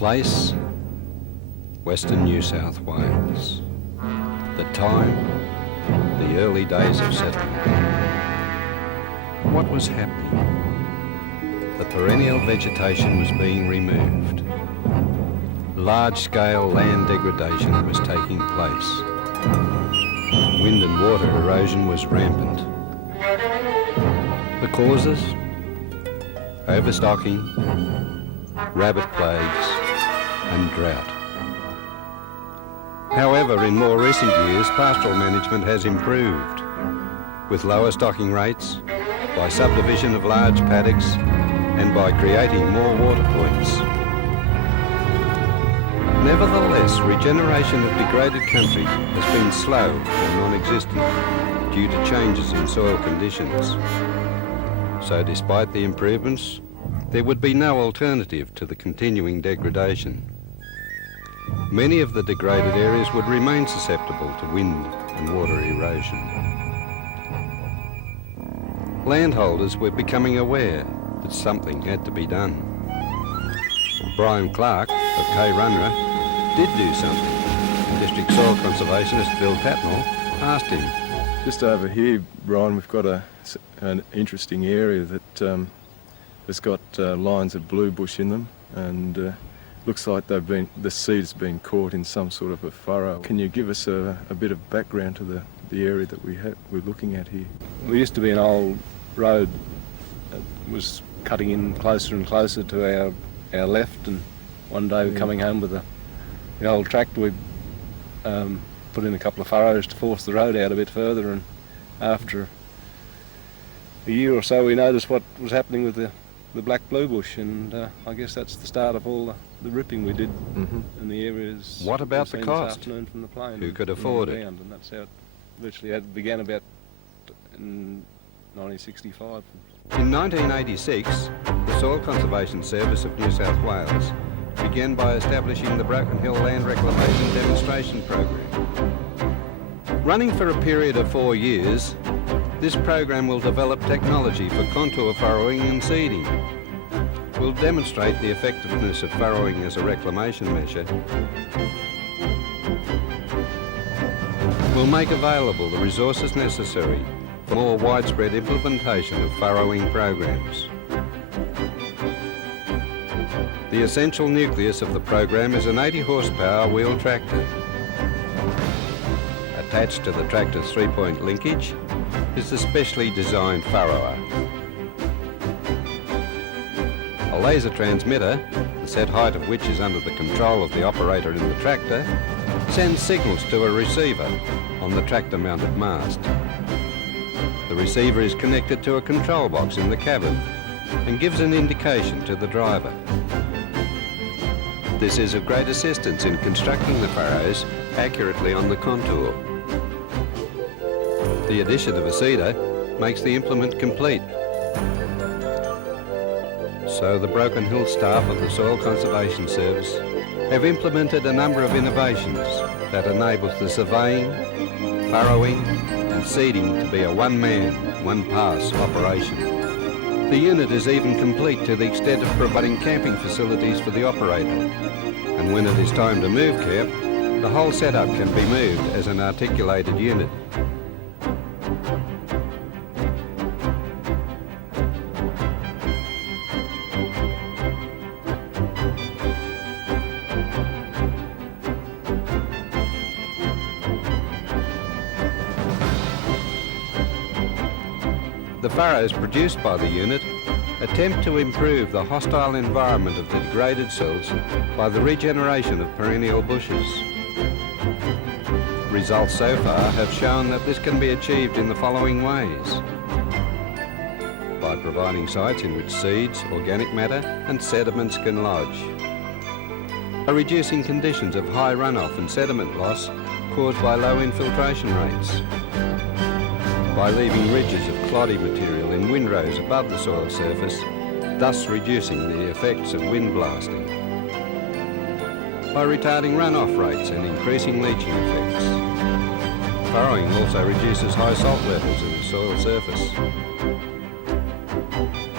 Place, Western New South Wales. The time, the early days of settlement. What was happening? The perennial vegetation was being removed. Large-scale land degradation was taking place. Wind and water erosion was rampant. The causes? Overstocking, rabbit plagues, and drought. However, in more recent years, pastoral management has improved, with lower stocking rates, by subdivision of large paddocks, and by creating more water points. Nevertheless, regeneration of degraded country has been slow or non-existent due to changes in soil conditions. So despite the improvements, there would be no alternative to the continuing degradation. Many of the degraded areas would remain susceptible to wind and water erosion. Landholders were becoming aware that something had to be done. Brian Clark of Kayrunra did do something. District Soil Conservationist Bill Tatnall asked him. Just over here, Brian, we've got an interesting area that has got lines of blue bush in them, and looks like the seed's been caught in some sort of a furrow. Can you give us a bit of background to the area that we're looking at here? There used to be an old road that was cutting in closer and closer to our left, and one day we're coming home with the old tractor. We put in a couple of furrows to force the road out a bit further, and after a year or so we noticed what was happening with the black blue bush, and I guess that's the start of all the ripping we did in the areas. What about the cost? This afternoon from the plane. Who could afford it? And that's how it virtually began about in 1965. In 1986, the Soil Conservation Service of New South Wales began by establishing the Broken Hill Land Reclamation Demonstration Program. Running for a period of 4 years, this program will develop technology for contour furrowing and seeding. We'll demonstrate the effectiveness of furrowing as a reclamation measure. We'll make available the resources necessary for more widespread implementation of furrowing programs. The essential nucleus of the program is an 80 horsepower wheel tractor. Attached to the tractor's 3-point linkage is the specially designed furrower. A laser transmitter, the set height of which is under the control of the operator in the tractor, sends signals to a receiver on the tractor-mounted mast. The receiver is connected to a control box in the cabin and gives an indication to the driver. This is of great assistance in constructing the furrows accurately on the contour. The addition of a seeder makes the implement complete. So the Broken Hill staff of the Soil Conservation Service have implemented a number of innovations that enables the surveying, furrowing and seeding to be a one-man, one-pass operation. The unit is even complete to the extent of providing camping facilities for the operator. And when it is time to move camp, the whole setup can be moved as an articulated unit. The furrows produced by the unit attempt to improve the hostile environment of the degraded soils by the regeneration of perennial bushes. Results so far have shown that this can be achieved in the following ways: by providing sites in which seeds, organic matter and sediments can lodge, by reducing conditions of high runoff and sediment loss caused by low infiltration rates, by leaving ridges of cloddy material in windrows above the soil surface, thus reducing the effects of wind blasting, by retarding runoff rates and increasing leaching effects. Furrowing also reduces high salt levels in the soil surface.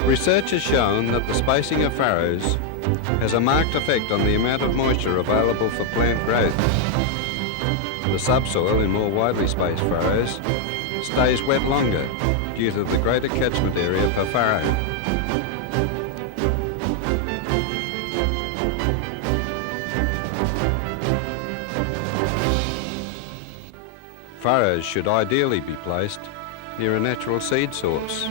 Research has shown that the spacing of furrows has a marked effect on the amount of moisture available for plant growth. The subsoil in more widely spaced furrows stays wet longer due to the greater catchment area per furrow. Furrows should ideally be placed near a natural seed source.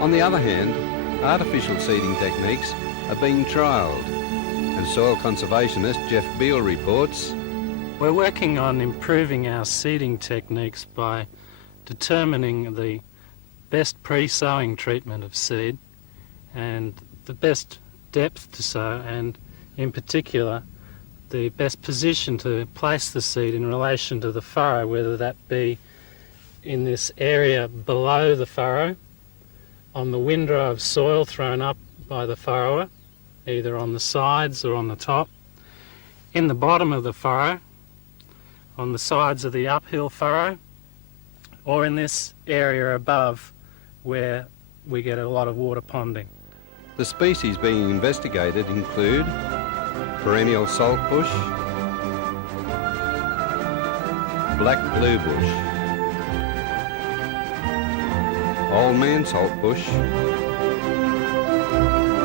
On the other hand, artificial seeding techniques are being trialled, and soil conservationist Jeff Beale reports, we're working on improving our seeding techniques by determining the best pre-sowing treatment of seed and the best depth to sow, and in particular the best position to place the seed in relation to the furrow, whether that be in this area below the furrow, on the windrow of soil thrown up by the furrower, either on the sides or on the top, in the bottom of the furrow, on the sides of the uphill furrow, or in this area above where we get a lot of water ponding. the species being investigated include perennial saltbush, black bluebush, old man saltbush,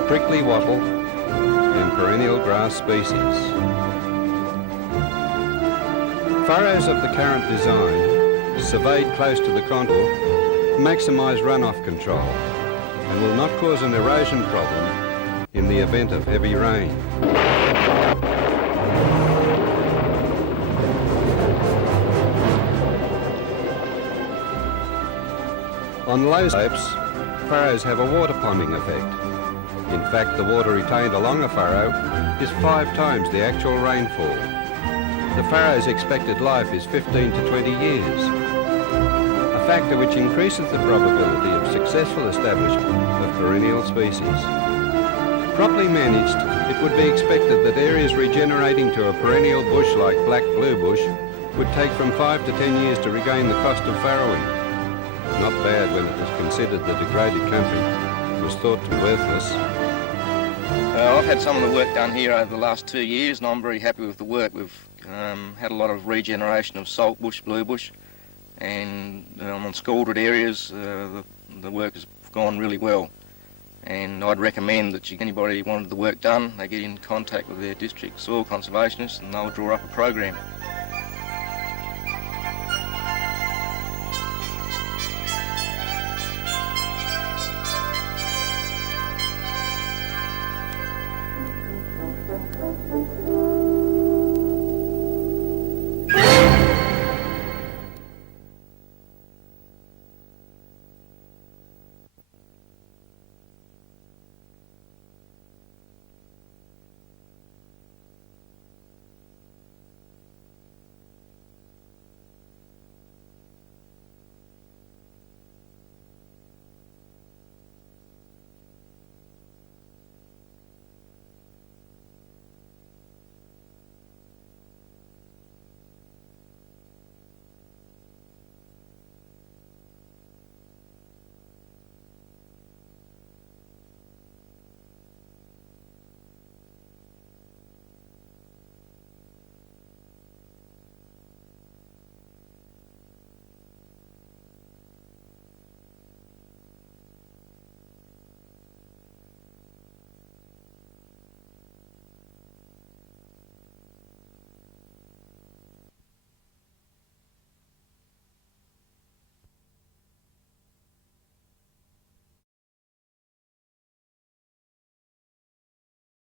prickly wattle, and perennial grass species. Furrows of the current design, surveyed close to the contour, maximise runoff control and will not cause an erosion problem in the event of heavy rain. On low slopes, furrows have a water ponding effect. In fact, the water retained along a furrow is 5 times the actual rainfall. The furrow's expected life is 15 to 20 years, a factor which increases the probability of successful establishment of perennial species. Properly managed, it would be expected that areas regenerating to a perennial bush like black bluebush would take from 5 to 10 years to regain the cost of farrowing. Not bad when it was considered the degraded country was thought to be worthless. I've had some of the work done here over the last 2 years and I'm very happy with the work. We've had a lot of regeneration of saltbush, bluebush, and on scalded areas the work has gone really well. And I'd recommend that anybody who wanted the work done, they get in contact with their district soil conservationist and they'll draw up a program.